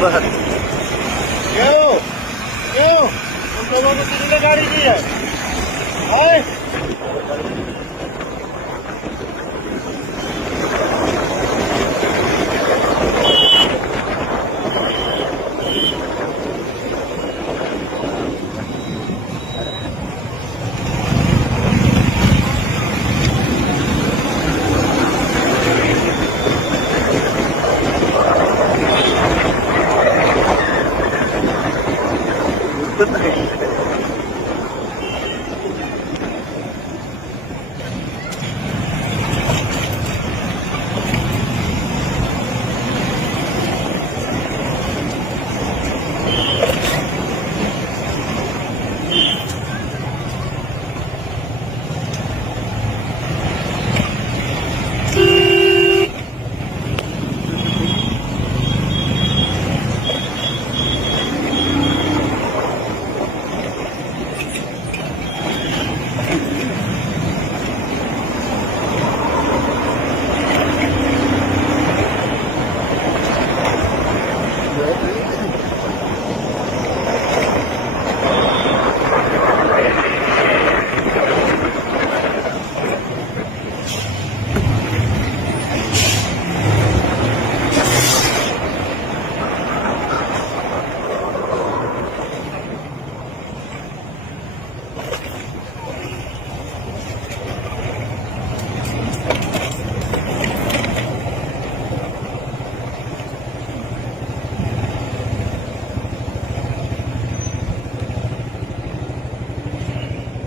Number. क्यों क्यों तुम लोगों को किसी ने गाड़ी दी है?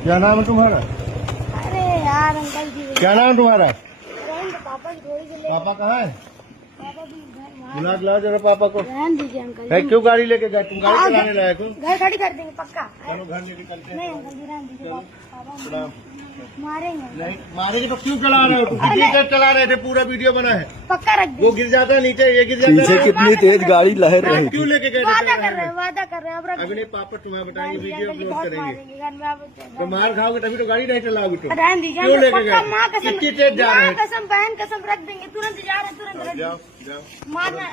क्या नाम है तुम्हारा? अरे यार अंकल जी, क्या नाम है तुम्हारा? पापा की थोड़ी सी पापा कहाँ है? पापा भी बुला लाओ जरा पापा को। रहन दीजिए अंकल है जी। क्यों गाड़ी लेके गए? तुम गाड़ी चलाने लायक हो? घर खड़ी कर देंगे पक्का। चलो घर लेके चलते नहीं हैं। अंकल जी, रहन दीजिए। पापा प्रणाम। मारेंगे। नहीं मारेगी तो क्यों चला रहे हो तुम? वीडियो चला रहे थे, पूरा वीडियो बना है। पक्का रख वो देंगे। गिर जाता है नीचे, ये गिर जाता पीछे है। कितनी तेज गाड़ी लहर रही क्यों थी। लेके गए थे? वादा कर रहे हैं, वादा कर रहे हैं। अब रख अगले पापा तुम्हें बताएंगे, वीडियो अंकल जी, अपलोड बहुत करेंगे। मारेंगे घर में। आप तो मार खाओगे तभी तो गाड़ी नहीं चलाओगे तुम। रहन दीजिए क्यों अंकल, लेके पक्का गए? माँ कसम, कितनी तेज जा रहे माँ हैं? कसम, बहन कसम रख देंगे। तुरंत जा रहे हैं, तुरंत रख जाओ देंगे। जाओ। मारना